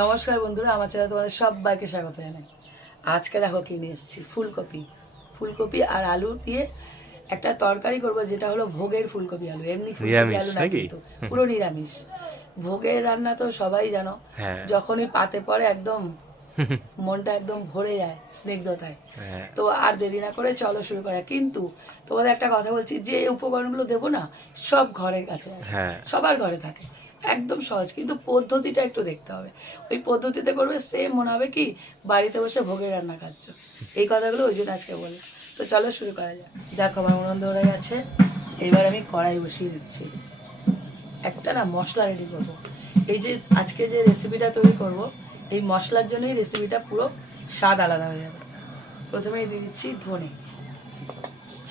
নমস্কার বন্ধুরা, আমার চ্যানেলে তোমাদের সবাইকে স্বাগত জানাই। আজকে দেখো কি নিয়ে এসেছি, ফুলকপি আর আলু দিয়ে একটা তরকারি করব, যেটা হলো ভোগের ফুলকপি আলু। এমনি ফুলকপি আলু না, কিন্তু পুরো নিরামিষ। ভোগের রান্না তো সবাই জানো, যখনই পাতে পড়ে একদম মনটা একদম ভরে যায় স্নিগ্ধতায়। তো আর দেরি না করে চলো শুরু করা। কিন্তু তোমাদের একটা কথা বলছি, যে উপকরণগুলো দেবো না, সব ঘরের কাছে আছে, সবার ঘরে থাকে, একদম সহজ, কিন্তু পদ্ধতিটা একটু দেখতে হবে। ওই পদ্ধতিতে করবে, সেম মনে হবে কি বাড়িতে বসে ভোগের রান্না খাচ্ছ। এই কথাগুলো ওই জন্য আজকে বললাম। তো চলো শুরু করা যাক। দেখো আমার উনুন ধরে গেছে, এবার আমি কড়াই বসিয়ে দিচ্ছি। একটা না মশলা রেডি করব। এই যে আজকে যে রেসিপিটা তৈরি করব, এই মশলার জন্যই রেসিপিটা পুরো স্বাদ আলাদা হয়ে যাবে। প্রথমেই দিয়ে দিচ্ছি ধনে।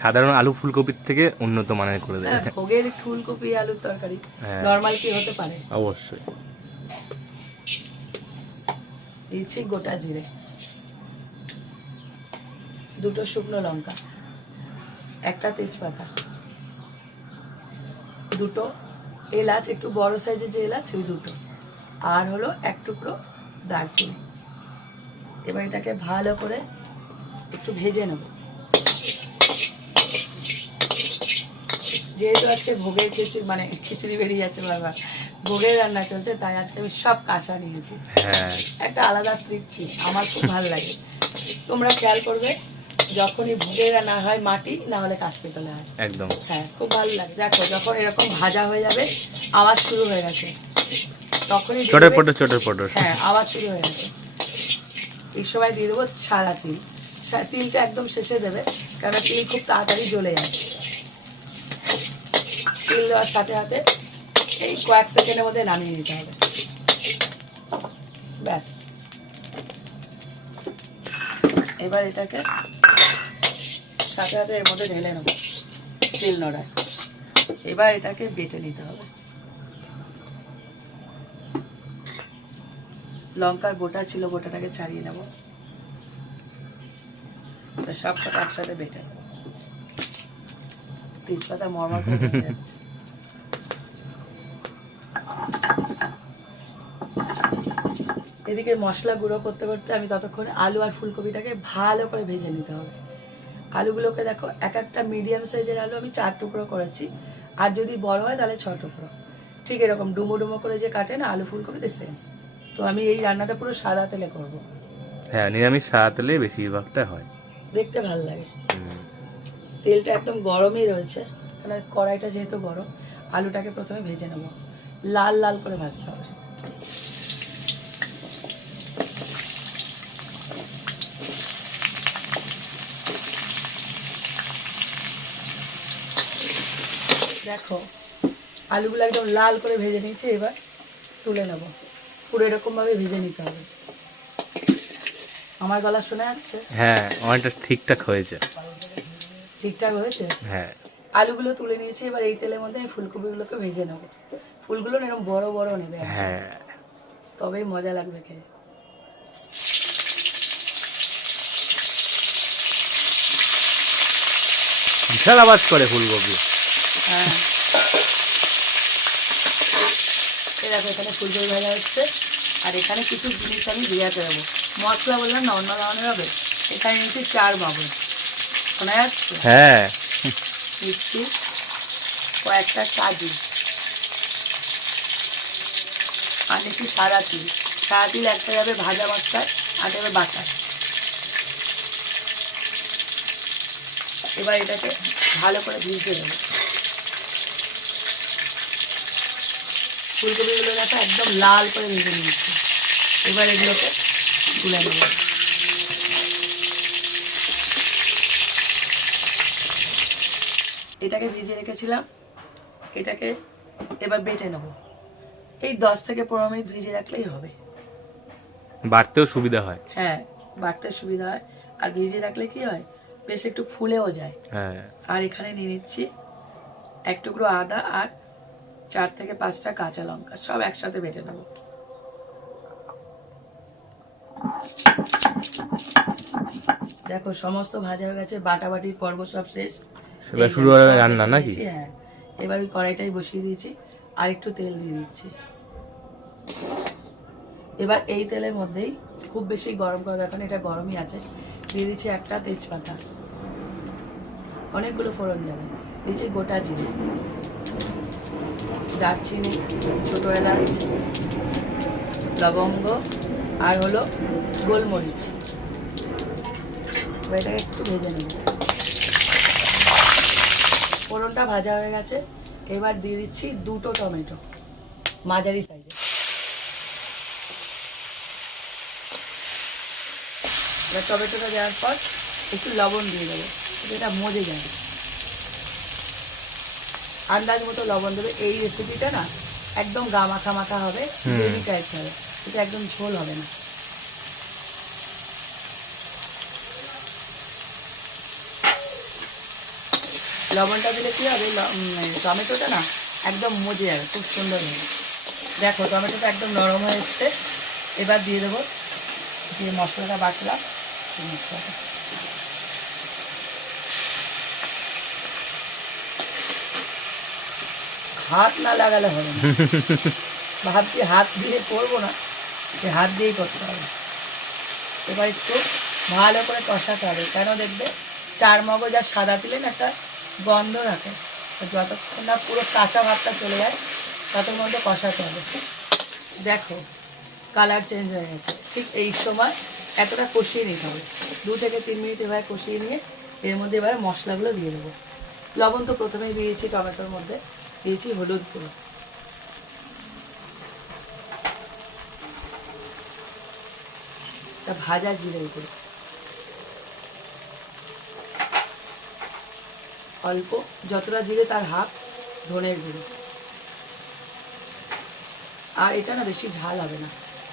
সাধারণ আলু ফুলকপির থেকে উন্নত মানের করে দেবে। ভোগের ফুলকপি আলুর তরকারি নরমাল কি হতে পারে? অবশ্যই। দিচ্ছি গোটা জিরে, দুটো শুকনো লঙ্কা, একটা তেজপাতা, দুটো এলাচ, একটু বড় সাইজের যে এলাচ ওই দুটো, আর হলো এক টুকরো দারচিনি। এবার এটাকে ভালো করে একটু ভেজে নেব। যেহেতু আজকে ভোগের খিচুড়ি বেরিয়ে যাচ্ছে বারবার, ভোগের রান্না চলছে, তাই আজকে আমি সব কাঁচা নিয়েছি। একটা আলাদা তৃপ্তি, আমার খুব ভালো লাগে। তোমরা খেয়াল করবে, যখনই ভোগের রান্না হয় মাটি না হলে কাশ পেতলে হয়, একদম। হ্যাঁ, খুব ভালো লাগে। দেখো যখন এরকম ভাজা হয়ে যাবে, আওয়াজ শুরু হয়ে গেছে, তখনই চটর পটর হ্যাঁ আওয়াজ শুরু হয়ে গেছে। এই সময় দিয়ে দেবো সাদা তিল। তিলটা একদম শেষে দেবে, কারণ তিল খুব তাড়াতাড়ি জ্বলে যায়। তিল দেওয়ার সাথে সাথে এই কয়েক সেকেন্ডের মধ্যে নামিয়ে নিতে হবে, ব্যাস। এবার এটাকে সাথে সাথে এর মধ্যে ঢেলে নেবো তিল নোড়ায়। এবার এটাকে বেটে নিতে হবে। লঙ্কার বোটা ছিল, বোটাটাকে ছাড়িয়ে নেবো, সব কটা একসাথে বেটে নেবো। তেজপাতা মরমর করে ভেঙে যাচ্ছে। এদিকে মশলা গুঁড়ো করতে করতে আমি ততক্ষণ আলু আর ফুলকপিটাকে ভালো করে ভেজে নিতে হবে। আলুগুলোকে দেখো, এক একটা মিডিয়াম সাইজের আলু আমি 4 টুকরো করেছি, আর যদি বড় হয় তাহলে 6 টুকরো। ঠিক এরকম ডুমো ডুমো করে যে কাটে না আলু ফুলকপিতে, সেম। তো আমি এই রান্নাটা পুরো সাদা তেলে করব। হ্যাঁ, নিরামিষ সাদা তেলে বেশিরভাগটা হয়, দেখতে ভালো লাগে। তেলটা একদম গরমই রয়েছে, কারণ কড়াইটা যেহেতু গরম। আলুটাকে প্রথমে ভেজে নেব, লাল লাল করে ভাজতে হবে। দেখো আলুগুলো একদম লাল করে ভেজে নিয়েছি, এবার তুলে নেব। পুরো এরকম ভাবে ভেজে নিতে হবে। আমার গলা শোনা যাচ্ছে? হ্যাঁ, অনেকটা ঠিকঠাক হয়েছে। ঠিকঠাক হয়েছে? হ্যাঁ। আলুগুলো তুলে নিয়েছি, এবার এই তেলের মধ্যে ফুলকপিগুলোকে ভেজে নেব। ফুলগুলো এরকম বড় বড় নেবে, হ্যাঁ, তবেই মজা লাগবে খেয়ে। বিশাল আওয়াজ করে ফুলকপি। হ্যাঁ, এই দেখো এখানে ফুলকপি ভাজা হচ্ছে, আর এখানে কিছু জিনিস আমি ভিজাতে দেবো। মশলা বললাম না অন্য ধরনের হবে। এখানে নিচ্ছি 4 বাবুল, শোনা যাচ্ছে? হ্যাঁ। নিচ্ছি কয়েকটা কাজু, আর নিচ্ছি সাদা তিল। সাদা তিল একটা যাবে ভাজা মশলায়, আর যাবে বাটার। এবার এটাকে ভালো করে ভিজতে দেবো। ফুলকপিগুলো দেখো একদম লাল করে ভেজে নিয়েছি। এবার এগুলোকে তুলে নেব। এটাকে ভিজিয়ে রেখেছিলাম, এটাকে এবার বেটে নেব। এই 10 থেকে 15 মিনিট ভিজিয়ে রাখলেই হবে। বাড়তেও সুবিধা হয়। হ্যাঁ, বাড়তে সুবিধা হয়, আর ভিজিয়ে রাখলে কি হয়, বেশ একটু ফুলেও যায়। হ্যাঁ। আর এখানে নিয়ে নিচ্ছি 1 টুকরো আদা আর 4 থেকে 5টা কাঁচা লঙ্কা, সব একসাথে বেটে নেব। দেখো সমস্ত ভাজা হয়ে গেছে, বাটাবাটির পর্ব সব শেষ। এবার শুরু হবে রান্না নাকি? হ্যাঁ, এবার ওই কড়াইটাই বসিয়ে দিয়েছি, আর একটু তেল দিয়ে দিচ্ছি। এবার এই তেলের মধ্যেই খুব বেশি গরম করা দরকার নেই, এটা গরমই আছে। দিয়ে দিচ্ছি একটা তেজপাতা, অনেকগুলো ফোড়ন যাবে। দিচ্ছি গোটা জিরে, দারচিনি, ছোটো এলাচ, লবঙ্গ আর হলো গোলমরিচ। এটাকে একটু ভেজে নেব। ফোড়নটা ভাজা হয়ে গেছে, এবার দিয়ে দিচ্ছি 2টো টমেটো মাঝারি সাইজে। এবার টমেটোটা দেওয়ার পর একটু লবণ দিয়ে দেবো, এটা মজে যাবে। আন্দাজ মতো লবণ দেবে। এই রেসিপিটা না একদম গা মাখা মাখা হবে, গ্রেভি টাইপ হবে, এটা একদম ঝোল হবে না। লবণটা দিলে কি হবে, টমেটোটা না একদম মজে যাবে, খুব সুন্দর হবে। দেখো টমেটোটা একদম নরম হয়ে এসছে। এবার দিয়ে দেবো যে মশলাটা বাটলাম, মশলাটা হাত না লাগালে হবে না। ভাবছি হাত দিয়ে করবো না, যে হাত দিয়েই করতে হবে। এবার একটু ভালো করে কষাতে হবে, কেন দেখবে 4 মগজ আর সাদা তিলেন একটা গন্ধ রাখে, যতক্ষণ না পুরো কাঁচা ভাতটা চলে যায় ততক্ষণ মধ্যে কষাতে হবে। দেখো কালার চেঞ্জ হয়ে গেছে, ঠিক এই সময় এতটা কষিয়ে নিতে হবে। 2 থেকে 3 মিনিট এবার কষিয়ে নিয়ে এর মধ্যে এবার মশলাগুলো দিয়ে দেবো। লবণ তো প্রথমেই দিয়েছি, টমেটোর মধ্যে দিয়েছি হলুদ গুঁড়ো, ভাজা জিরে গুঁড়ো, অল্প যতটা জিরে তার হাফ ধনের গুঁড়ো। আর এটা না বেশি ঝাল হবে না,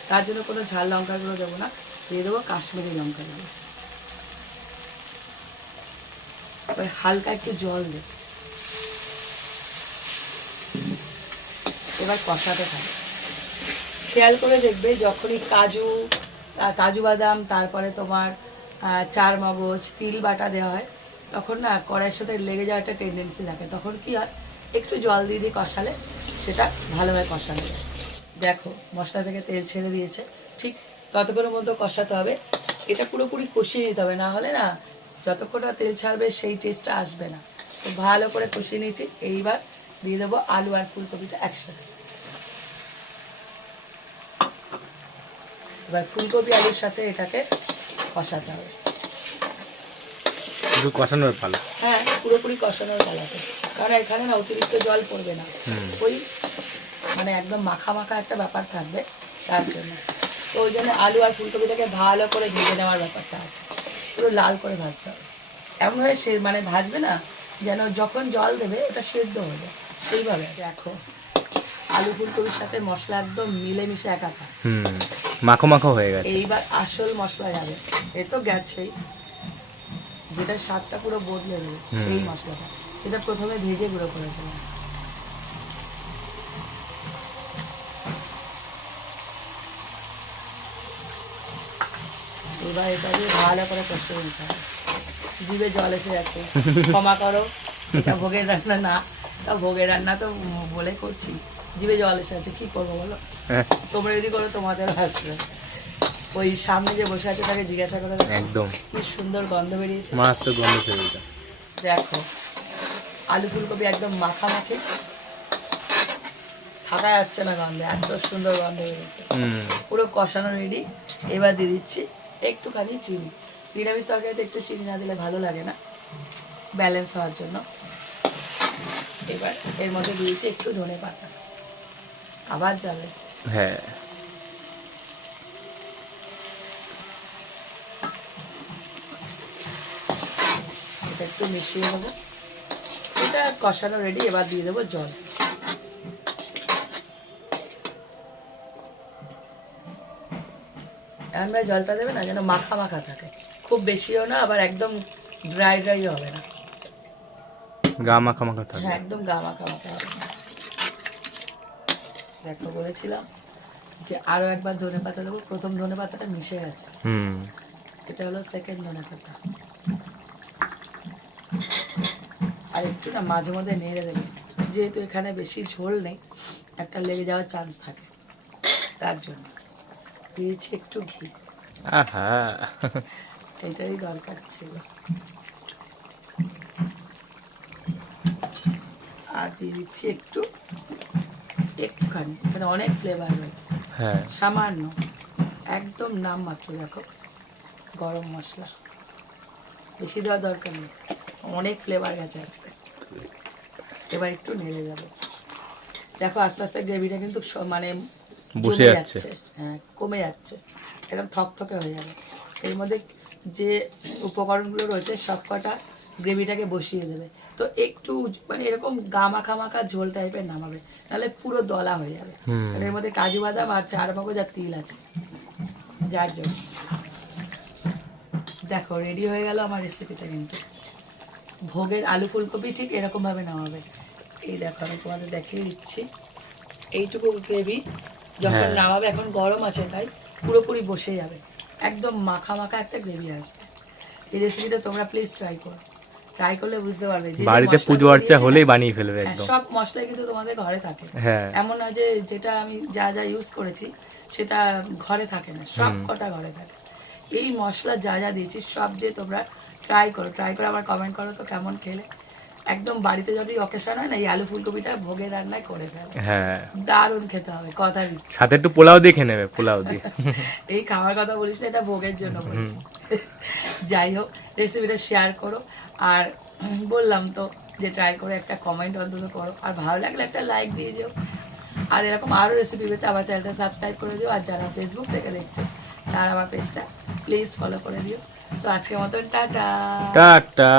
তার জন্য কোনো ঝাল লঙ্কার গুঁড়ো দেবো না, দিয়ে দেবো কাশ্মীরি লঙ্কার গুঁড়ো। এবার হালকা একটু জল দেব, এবার কষাতে থাকবে। খেয়াল করে দেখবে যখনই কাজু বাদাম, তারপরে তোমার 4 মগজ, তিল বাটা দেওয়া হয়, তখন না কড়াইয়ের সাথে লেগে যাওয়ার একটা টেন্ডেন্সি থাকে। তখন কি হয়, একটু জল দিয়ে দিয়ে কষালে সেটা ভালোভাবে কষানো যায়। দেখো মশলা থেকে তেল ছেড়ে দিয়েছে, ঠিক ততক্ষণের মতো কষাতে হবে। এটা পুরোপুরি কষিয়ে নিতে হবে, না হলে না যতক্ষণ না তেল ছাড়বে সেই টেস্টটা আসবে না। তো ভালো করে কষিয়ে নিয়েছি। এইবার দিয়ে দেবো আলু আর ফুলকপিটা একসাথে। এবার ফুলকপি আলুর সাথে এটাকে কষাতে হবে। কষানোর পালা? হ্যাঁ, পুরোপুরি কষানোর পালাতে, কারণ এখানে না অতিরিক্ত জল পড়বে না, ওই মানে একদম মাখা মাখা একটা ব্যাপার থাকবে, তার জন্য। তো ওই জন্য আলু আর ফুলকপিটাকে ভালো করে ভেজে নেওয়ার ব্যাপারটা আছে, পুরো লাল করে ভাজতে হবে। এমনভাবে সে মানে ভাজবে না যেন যখন জল দেবে ওটা সেদ্ধ হয়ে যায়, সেইভাবে। দেখো আলু ফুলকপির সাথে মশলা একদম মিলেমিশে একাকার, মাখো মাখো হয়ে গেছে। এইবার আসল মশলা যাবে, এ তো গেছেই, যেটা স্বাদটা পুরো বদলে দেবে সেই মশলাটা, এটা প্রথমে ভেজে গুঁড়ো করেছিলাম। এবার এটা দিয়ে ভালো করে কষিয়ে নিতে হবে। জিভে জল এসে যাচ্ছে, ক্ষমা করো, এটা ভোগের রান্না না, তা ভোগের রান্না তো বলে করছি, জিভে জল এসে যাচ্ছে, কি করবো বলো? তোমরা যদি করো তোমাদের আসবে। ওই সামনে যে বসে আছে তাকে জিজ্ঞাসা করে, একদম কি সুন্দর গন্ধ বেরিয়েছে, মারাত্মক গন্ধ ছেড়েছে। দেখো আলু ফুলকপি একদম মাখামাখি, থাকা যাচ্ছে না গন্ধে, এত সুন্দর গন্ধ বেরিয়েছে, পুরো কষানো রেডি। এবার দিয়ে দিচ্ছি একটুখানি চিনি। নিরামিষ তরকারিতে একটু চিনি না দিলে ভালো লাগে না, ব্যালেন্স হওয়ার জন্য। এবার এর মধ্যে দিয়েছি একটু ধনে পাতা, আবার যাবে। হ্যাঁ, এটা একটু মিশিয়ে নেবো, এটা কষানো রেডি। এবার দিয়ে দেবো জল। এমনভাবে জলটা দেবে না যেন মাখা মাখা থাকে, খুব বেশিও না, আবার একদম ড্রাই ড্রাই হবে না, গা মাখা মাখা থাকে। হ্যাঁ, একদম গা মাখা মাখা হবে। দেখো বলেছিলাম যে আরো একবার ধনে পাতা দেবো, প্রথম ধনে পাতাটা মিশে গেছে, এটা হলো সেকেন্ড ধনে পাতা। আর একটু না মাঝে মধ্যে নেড়ে দেবে, যেহেতু এখানে বেশি ঝোল নেই, একটা লেগে যাওয়ার চান্স থাকে, তার জন্য। দিয়েছি একটু ঘি, আহা এটাই দরকার ছিল। আর দিয়ে দিচ্ছি একটুখানি, এখানে অনেক ফ্লেভার রয়েছে, হ্যাঁ সামান্য একদম নামমাত্র, দেখো গরম মশলা, বেশি দেওয়ার দরকার নেই, অনেক ফ্লেভার গেছে আজকে। এবার একটু নেড়ে যাবে, দেখো আস্তে আস্তে গ্রেভিটা কিন্তু মানে বসে জমে যাচ্ছে। হ্যাঁ কমে যাচ্ছে, একদম থকথকে হয়ে যাবে। এর মধ্যে যে উপকরণগুলো রয়েছে সব কটা গ্রেভিটাকে বসিয়ে দেবে। তো একটু মানে এরকম গামাখা মাখা ঝোল টাইপের নামাবে, নাহলে পুরো দলা হয়ে যাবে। আর এর মধ্যে কাজু বাদাম আর চার মগজ আর তিল আছে, যার জন্য। দেখো রেডি হয়ে গেল আমার রেসিপিটা। কিন্তু ভোগের আলু ফুলকপি ঠিক এরকম ভাবে নামাবে। এই দেখো আমি তোমাদের দেখিয়ে দিচ্ছি, এইটুকু গ্রেভি যখন নামাবে, এখন গরম আছে তাই পুরোপুরি বসে যাবে, একদম মাখা মাখা একটা গ্রেভি আসবে। এই রেসিপিটা তোমরা প্লিজ ট্রাই করো, ট্রাই করলে বুঝতে পারবে যে বাড়িতে পুজো আর্চা হলেই বানিয়ে ফেলবে একদম। সব মশলাই কিন্তু তোমাদের ঘরে থাকে, হ্যাঁ এমন না যে যেটা আমি যা যা ইউজ করেছি সেটা ঘরে থাকে না, সব কটা ঘরে থাকে। এই মশলা যা যা দিয়েছি সব দিয়ে তোমরা ট্রাই করো, ট্রাই করে আবার কমেন্ট করো তো কেমন খেলে। একদম বাড়িতে যদি অকেশন হয় না, এই আলু ফুলকপিটা ভোগের রান্নায় করে ফেলো, হ্যাঁ দারুণ খেতে হবে, কথা দিচ্ছি। সাথে একটু পোলাও দিয়ে খেয়ে নেবে, পোলাও দিয়ে। এই খাওয়ার কথা বলিস না, এটা ভোগের জন্য বলছি। যাই হোক, রেসিপিটা শেয়ার করো, আর বললাম তো যে ট্রাই করে একটা কমেন্ট অন্তত করো, আর ভালো লাগলে একটা লাইক দিয়ে যেও। আর এরকম আরও রেসিপি পেতে আমার চ্যানেলটা সাবস্ক্রাইব করে দিও, আর যারা ফেসবুক থেকে দেখছো তারা আমার পেজটা প্লিজ ফলো করে দিও। তো আজকের মতন টাটা। টাটা।